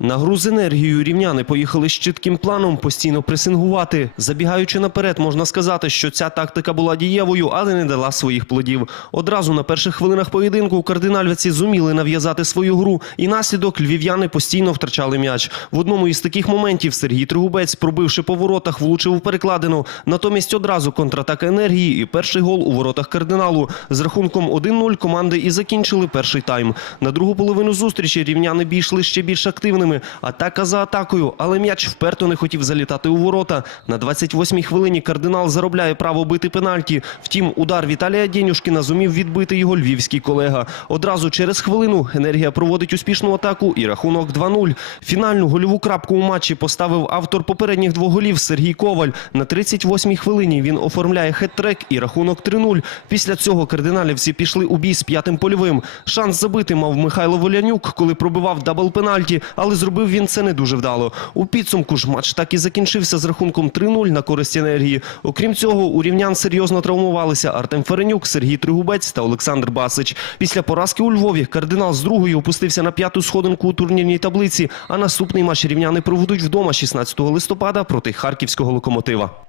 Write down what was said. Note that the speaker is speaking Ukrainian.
На гру з енергією рівняни поїхали з чітким планом постійно пресингувати. Забігаючи наперед, можна сказати, що ця тактика була дієвою, але не дала своїх плодів. Одразу на перших хвилинах поєдинку кардинальвиці зуміли нав'язати свою гру, і наслідок львів'яни постійно втрачали м'яч. В одному із таких моментів Сергій Тригубець, пробивши по воротах, влучив у перекладину. Натомість одразу контратака енергії і перший гол у воротах кардиналу. З рахунком 1-0 команди і закінчили перший тайм. На другу половину зустрічі рівняни бійшли ще більш активними. Атака за атакою, але м'яч вперто не хотів залітати у ворота. На 28-й хвилині кардинал заробляє право бити пенальті. Втім, удар Віталія Дєнюшкіна зумів відбити його львівський колега. Одразу через хвилину енергія проводить успішну атаку і рахунок 2-0. Фінальну гольову крапку у матчі поставив автор попередніх двох голів Сергій Коваль. На 38-й хвилині він оформляє хет-трек і рахунок 3-0. Після цього кардиналівці пішли у бій з п'ятим польовим. Шанс забити мав Михайло Волянюк, коли пробивав дабл пенальті, але зробив він це не дуже вдало. У підсумку ж матч так і закінчився з рахунком 3-0 на користь енергії. Окрім цього, у рівнян серйозно травмувалися Артем Ференюк, Сергій Тригубець та Олександр Басич. Після поразки у Львові кардинал з другої опустився на п'яту сходинку у турнірній таблиці. А наступний матч рівняни проведуть вдома 16 листопада проти харківського локомотива.